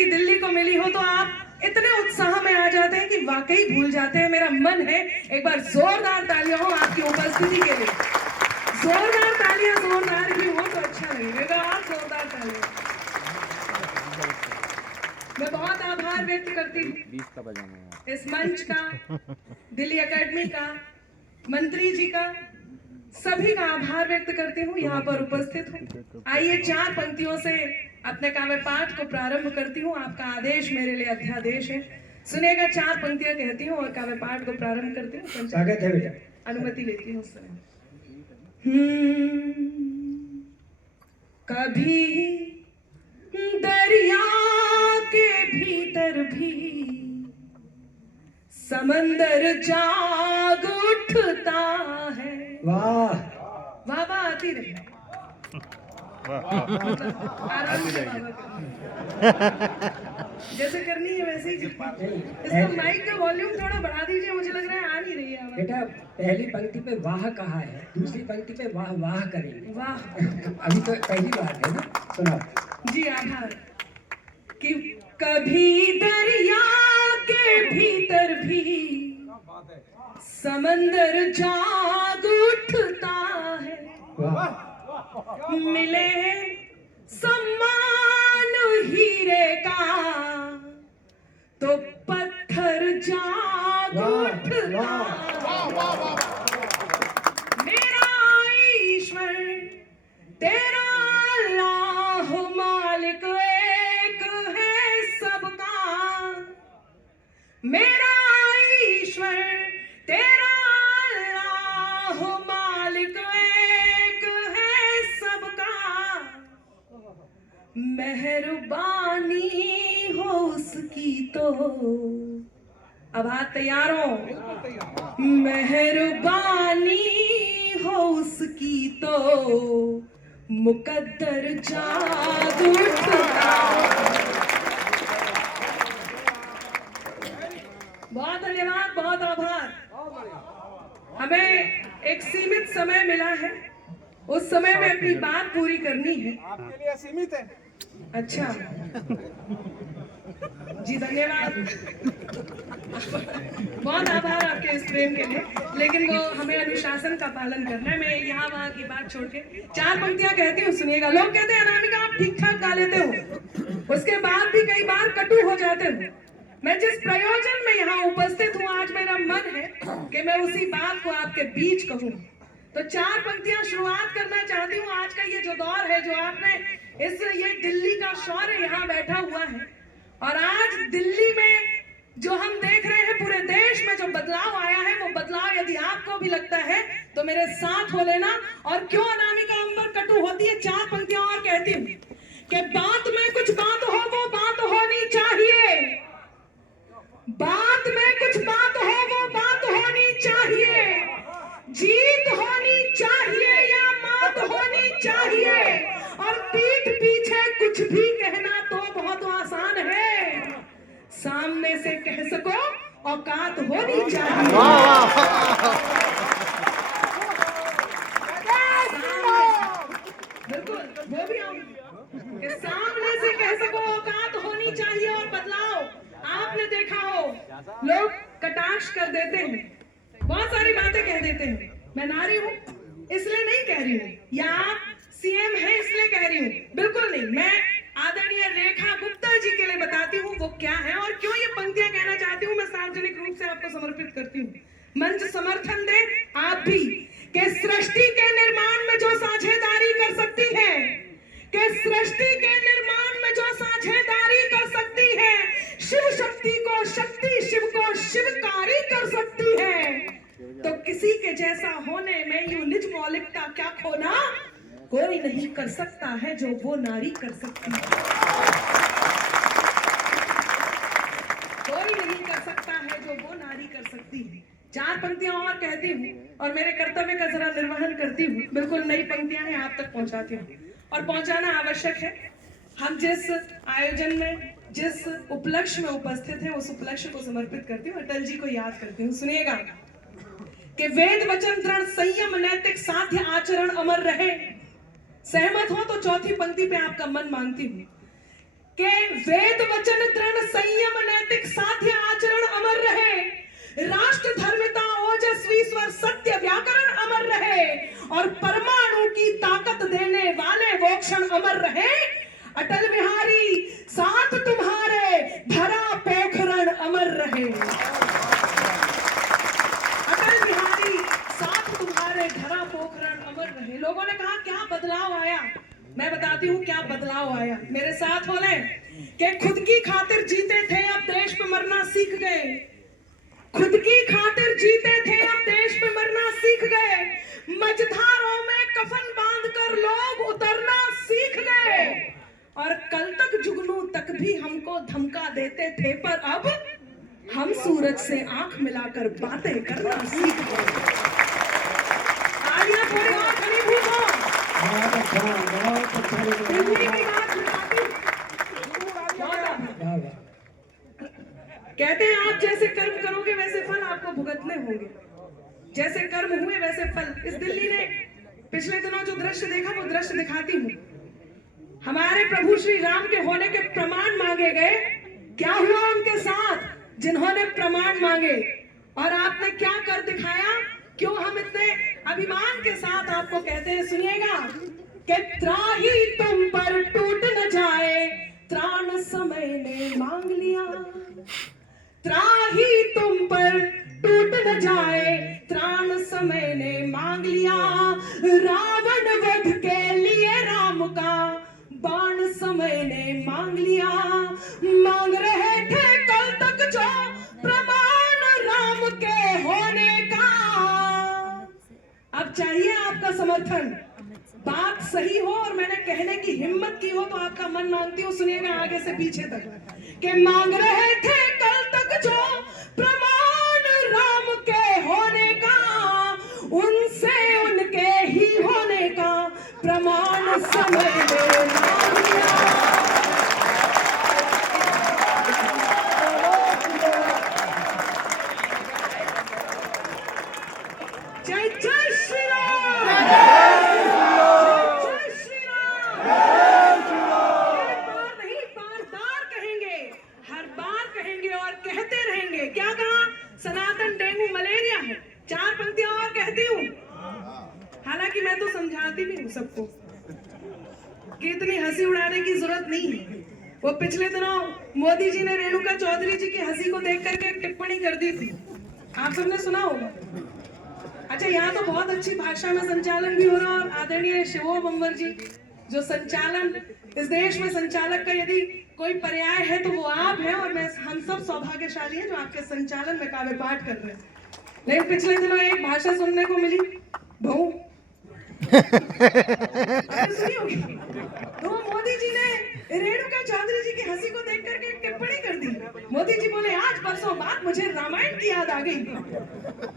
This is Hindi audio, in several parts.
अपॉर्चुनिटी दिल्ली को मिली हो तो आप इतने उत्साह में आ जाते हैं कि वाकई भूल जाते हैं। मेरा मन है एक बार जोरदार तालियां हो आपकी उपस्थिति के लिए। जोरदार तालियां, जोरदार भी हो तो अच्छा लगेगा। आप जोरदार तालियां। मैं बहुत आभार व्यक्त करती हूँ इस मंच का, दिल्ली एकेडमी का, मंत्री जी का, सभी का आभार व्यक्त करती हूँ। यहाँ पर उपस्थित हूँ। आइए 4 पंक्तियों से अपने काव्य पाठ को प्रारंभ करती हूँ। आपका आदेश मेरे लिए अध्यादेश है। सुनेगा 4 पंक्तियां कहती हूँ और काव्य पाठ को प्रारंभ करती हूँ। स्वागत है बेटा। अनुमति लेती हूँ उस समय। कभी दरिया के भीतर भी समंदर जाग उठता है। वाह वाह वाह आती रही। जैसे करनी है वैसे ही। इसका माइक का वॉल्यूम थोड़ा बढ़ा दीजिए, मुझे लग रहा है आ नहीं रही है। बेटा पहली पंक्ति पे वाह कहा है, दूसरी पंक्ति पे वाह वाह करेंगे। वाह अभी तो पहली बार है ना, सुनाओ जी। आभार। कि कभी दरिया के भीतर भी समंदर जाग उठता है। मिले सम्मान हीरे का तो पत्थर जाग उठता। मेरा ईश्वर तेरा अल्लाह मालिक एक है सबका। मेरा ईश्वर तेरा अल्लाह मालिक एक है सबका। मेहरबानी हो उसकी तो, अब आप तैयार हो? मेहरबानी हो उसकी तो मुकद्दर जाग उठता। बहुत धन्यवाद, बहुत आभार। हमें एक सीमित समय मिला है, उस समय में अपनी बात पूरी करनी है। आपके लिए सीमित है। अच्छा जी, धन्यवाद। बहुत आभार आपके इस प्रेम के लिए, लेकिन वो हमें अनुशासन का पालन करना है। मैं यहाँ वहाँ की बात छोड़ के 4 पंक्तियां कहती हूँ, सुनिएगा। लोग कहते हैं अनामिका आप ठीक ठाक गा लेते हो, उसके बाद भी कई बार कटु हो जाते हो। मैं जिस प्रयोजन में यहाँ उपस्थित हूँ, आज मेरा मन है कि मैं उसी बात को आपके बीच कहूँ। तो 4 पंक्तियां शुरुआत करना चाहती हूँ। आज का ये जो दौर है, जो आपने ये दिल्ली का शौर्य यहाँ बैठा हुआ है, और आज दिल्ली में जो हम देख रहे हैं, पूरे देश में जो बदलाव आया है, वो बदलाव यदि आपको भी लगता है तो मेरे साथ हो लेना। और क्यों अनामिका अंबर कटु होती है, 4 पंक्तियां और कहती हूँ कि बात में कुछ बात हो, वो बात होनी चाहिए। बात में कुछ बात हो, वो बात होनी चाहिए। जीत होनी चाहिए या मात होनी चाहिए। और पीठ पीछे कुछ भी कहना तो बहुत आसान है, सामने से कह सको औकात होनी चाहिए। बिल्कुल, वो भी आऊंगी। सामने से कह सको औकात होनी चाहिए। और बदलाव आपने देखा हो, लोग कटाक्ष कर देते हैं, बहुत सारी बातें कह देते हैं। मैं नारी हूँ इसलिए नहीं कह रही हूँ, या आप सीएम है इसलिए कह रही हूँ, बिल्कुल नहीं। मैं आदरणीय रेखा गुप्ता जी के लिए बताती हूँ वो क्या है और क्यों ये पंक्तियां कहना चाहती हूँ। मैं सार्वजनिक रूप से आपको समर्पित करती हूँ। मंच समर्थन दे आप भी, कि सृष्टि के निर्माण में जो साझेदारी कर सकती है, कि सृष्टि के निर्माण में जो साझेदारी कर सकती है, शिव शक्ति को शक्ति, शिव को शिवकारी कर सकती है, तो किसी के जैसा होने में यूं निज मौलिकता क्या खोना कोई नहीं कर सकता है जो वो नारी कर सकती है। कोई नहीं कर सकता है जो वो नारी कर सकती है। 4 पंक्तियां और कहती हूँ और मेरे कर्तव्य का जरा निर्वहन करती हूँ। बिल्कुल नई पंक्तियां हैं, आप तक पहुंचाती हूँ और पहुंचाना आवश्यक है। हम जिस आयोजन में, जिस उपलक्ष्य में उपस्थित हैं, उस उपलक्ष्य को समर्पित करती हूँ, अटल जी को याद करती हूँ। सुनिएगा कि वेद वचन दृढ़ संयम नैतिक साध्य आचरण अमर रहे। सहमत हो तो चौथी पंक्ति पे आपका मन मांगती हूँ कि वेद वचन दृढ़ संयम नैतिक साध्य आचरण अमर रहे, राष्ट्र धर्मिता ओजस्वी स्वर सत्य व्याकरण अमर रहे, और परमाणु की ताकत देने वाले वो क्षण अमर रहे। अटल बिहारी साथ तुम्हारे धरा पोखरण अमर रहे। अटल बिहारी साथ तुम्हारे धरा पोखरण अमर रहे। लोगों ने कहा क्या बदलाव आया? मैं बताती हूँ क्या बदलाव आया। मेरे साथ बोले कि खुद की खातिर जीते थे अब देश पे मरना सीख गए। खुद की खातिर जीते थे अब देश पे मरना सीख गए। मझधारों में कफन बांधकर लोग उतरना सीख गए। और कल तक जुगनू तक भी हमको धमका देते थे, पर अब हम सूरज से आंख मिलाकर बातें करना सीख गए। आलिया थोड़ी और खड़ी भूखो। दिल्ली की बात बताती हूँ। कहते हैं आप जैसे कर्म करोगे वैसे फल आपको भुगतने होंगे। जैसे कर्म हुए वैसे फल। इस दिल्ली ने पिछले दिनों जो दृश्य देखा वो दृश्य दिखाती हूँ। हमारे प्रभु श्री राम के होने के प्रमाण मांगे गए। क्या हुआ उनके साथ? जिन्होंने प्रमाण मांगे और आपने क्या कर दिखाया? क्यों हम इतने अभिमान के साथ आपको कहते हैं, सुनिएगा कि त्राही तुम पर टूट न जाए, त्राण समय ने मांग लिया। त्राही तुम पर टूट न जाए, त्राण समय ने मांग लिया। रावण वध के लिए राम का बाण समय ने मांग लिया। मांग रहे थे कल तक जो प्रमाण राम के होने का। अब चाहिए आपका समर्थन। बात सही हो और मैंने कहने की हिम्मत की हो तो आपका मन मांगती हूँ, सुनिएगा आगे से पीछे तक। कि मांग रहे थे कल तक जो प्रमाण राम के होने का, उनसे उनके ही होने का प्रमाण समय ने मांग लिया। जय जय श्री राम। जय श्री राम। एक बार नहीं बार बार कहेंगे, हर बार कहेंगे और कहते रहेंगे। क्या कहा? सनातन डेंगू मलेरिया है। 4 पंक्तियां और कहती हूँ। हालांकि मैं तो समझाती भी हूँ सबको कि इतनी हंसी उड़ाने की जरूरत नहीं है। वो पिछले दिनों मोदी जी ने रेणुका चौधरी जी की हंसी को देख करके एक टिप्पणी कर दी थी, आप सबने सुना होगा। अच्छा, यहाँ तो बहुत अच्छी भाषा में संचालन भी हो रहा है और आदरणीय शिवोम अंबर जी जो संचालन इस देश में संचालक का यदि कोई पर्याय है तो वो आप हैं, और मैं हम सब सौभाग्यशाली हैं जो आपके संचालन में काव्य पाठ कर रहे हैं। लेकिन पिछले दिनों एक भाषा सुनने को मिली, बहु सुनी होगी। तो मोदी जी ने रेणुका चौधरी जी की हंसी को देख करके एक टिप्पणी कर दी। मोदी जी बोले आज परसों बाद मुझे रामायण की याद आ गई।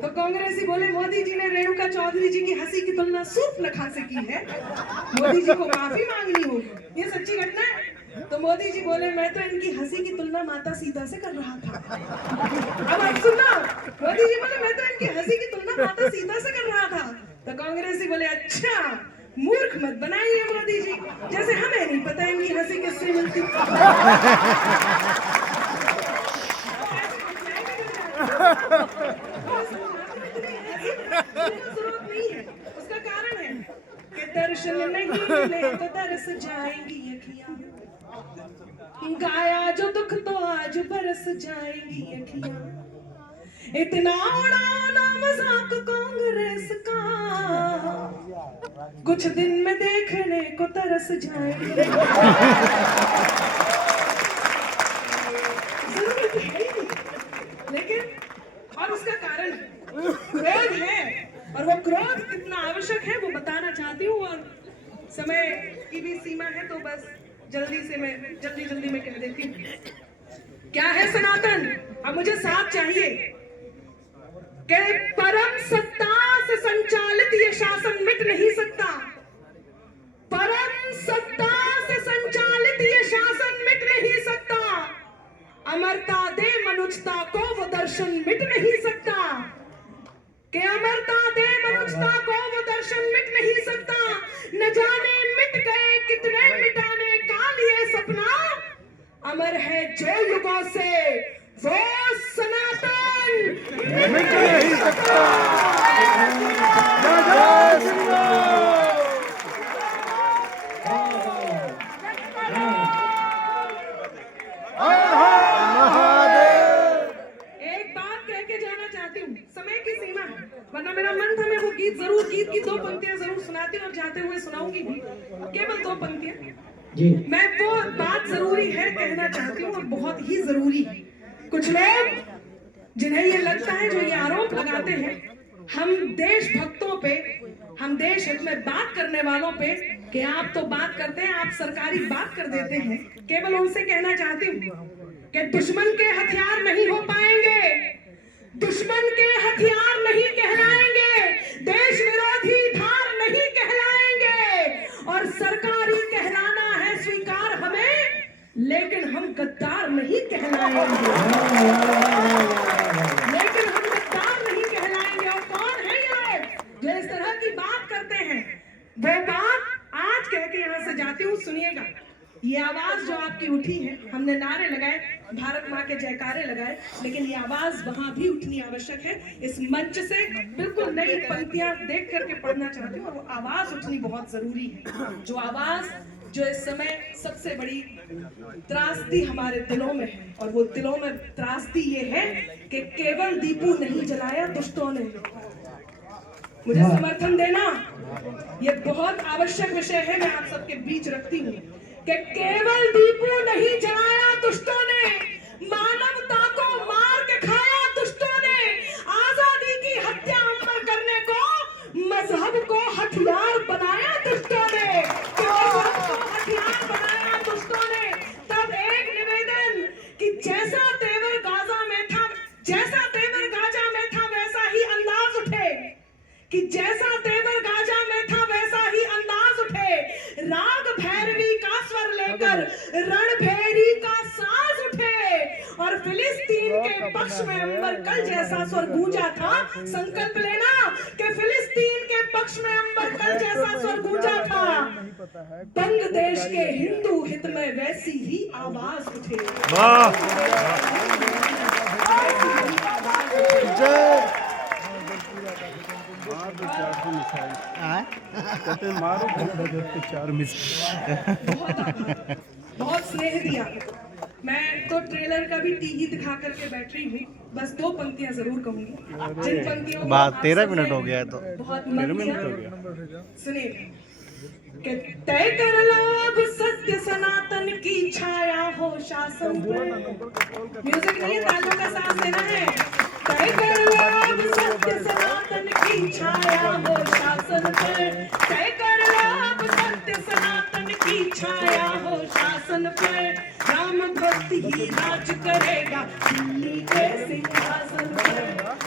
तो कांग्रेसी बोले मोदी जी ने रेणुका चौधरी जी की हंसी की तुलना सूर्पनखा से की है, मोदी जी को माफी मांगनी होगी। ये सच्ची घटना है। तो मोदी जी बोले मैं तो इनकी हंसी की तुलना माता सीता से कर रहा था। अब आप सुनना, मोदी जी बोले मैं तो इनकी हंसी की तुलना माता सीता से कर रहा था। तो कांग्रेसी बोले अच्छा मूर्ख मत बनाइए मोदी जी, जैसे हमें नहीं पता इनकी हंसी किससे मिलती। जरूरत नहीं है। उसका कारण है कि दर्शन नहीं मिले तो तरस जाएंगी अखियां। गाया जो दुख तो आज बरस जाएंगी अखियां। इतना उड़ाना मजाक कांग्रेस का, कुछ दिन में देखने को तरस जाएंगे। जरूरत है ही नहीं, लेकिन और उसका कारण क्रोध है, और वो क्रोध कितना आवश्यक है वो बताना चाहती हूँ। और समय की भी सीमा है तो बस जल्दी में कह देती हूँ। क्या है सनातन? अब मुझे साथ चाहिए कि परम सत्ता से संचालित ये शासन मिट नहीं सकता। परम सत्ता से संचालित ये शासन मिट नहीं सकता। अमरता दे मनुष्यता को वो दर्शन मिट नहीं सकता। कि अमरता दे मनुष्यता को वो दर्शन मिट नहीं सकता। न जाने मिट गए कितने मिटाने का लिए सपना, अमर है जो युगों से वो सनातन। मिट नहीं सकता। एक बात कह के जाना चाहती हूँ, समय की सीमा है, वरना मेरा मन था मैं वो गीत गीत की 2 पंक्तियां जरूर सुनाती हूँ और जाते हुए सुनाऊंगी भी, केवल 2 पंक्तियां। जी मैं वो बात जरूरी है कहना चाहती हूँ और बहुत ही जरूरी है। कुछ लोग जिन्हें ये लगता है, जो ये आरोप लगाते हैं हम देशभक्तों पे, हम देश हित में बात करने वालों पे, कि आप तो बात करते हैं, आप सरकारी बात कर देते हैं, केवल उनसे कहना चाहती हूँ कि दुश्मन के हथियार नहीं हो पाएंगे, दुश्मन के हथियार नहीं कहलाएंगे, देश विरोधी धार नहीं कहलाएंगे, और सरकारी कहलाना है स्वीकार हमें, लेकिन हम गद्दार नहीं कहलाएंगे, लेकिन हम गद्दार नहीं कहलाएंगे। और कौन है ये लोग जो इस तरह की बात करते हैं? वो बात आज कह के यहाँ से जाती हूँ, सुनिएगा। ये आवाज जो आपकी उठी है, हमने नारे लगाए, भारत माँ के जयकारे लगाए, लेकिन ये आवाज वहां भी उठनी आवश्यक है। इस मंच से बिल्कुल नई पंक्तियां देख करके पढ़ना चाहती हूँ, और वो आवाज उठनी बहुत जरूरी है। जो आवाज जो इस समय सबसे बड़ी त्रासदी हमारे दिलों में है, और वो दिलों में त्रासदी ये है कि केवल दीपू नहीं जलाया दुष्टों ने। मुझे समर्थन देना, ये बहुत आवश्यक विषय है, मैं आप सबके बीच रखती हूँ कि केवल दीपू नहीं जलाया दुष्टों ने, मानवता को मार के खाया दुष्टों ने, आजादी की हत्या अमर करने को मजहब को हथियार बनाया दुष्टों ने, मजहब को हथियार बनाया दुष्टों ने। तब एक निवेदन कि जैसा तेवर गाजा में था, जैसा तेवर गाजा में था वैसा ही अंदाज उठे, कि जैसा तेवर गाजा में था वैसा ही अंदाज उठे, राग भैरवी का स्वर लेकर रणभेरी का साज उठे, और फिलिस्तीन के पक्ष में अंबर कल जैसा स्वर गूंजा था। संकल्प लेना कि फिलिस्तीन के पक्ष में अंबर कल जैसा स्वर गूंजा था, बांग्लादेश के हिंदू हित में वैसी ही आवाज उठे। बहुत स्नेह दिया। मैं तो ट्रेलर का भी टीवी दिखा करके बैठ रही हूँ, बस 2 पंक्तियां जरूर कहूंगी, जिन पंक्तियों को बात आप 13 सबने मिनट हो गया है तो बहुत मन दिया। सुनिए कि तय कर लो अब सत्य सनातन की छाया हो शासन पे। म्यूजिक नहीं, तालियों का साथ देना है। तय कर लो अब सत्य सनातन की छाया हो शासन पे, तय कर लो अब सत्य सनातन की छाया हो शासन पे, राम भक्ति ही राज करेगा दिल्ली के सिंहासन पे,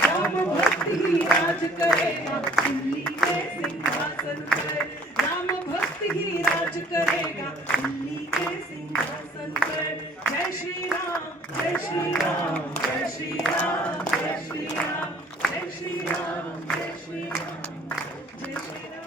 राम भक्ति ही राज करेगा दिल्ली के सिंहासन पे, राम भक्ति ही राज करेगा दिल्ली के सिंहासन पे। जय श्री राम, जय श्री राम, जय श्री राम, जय श्री राम, जय श्री राम, जय श्री राम, जय श्री राम।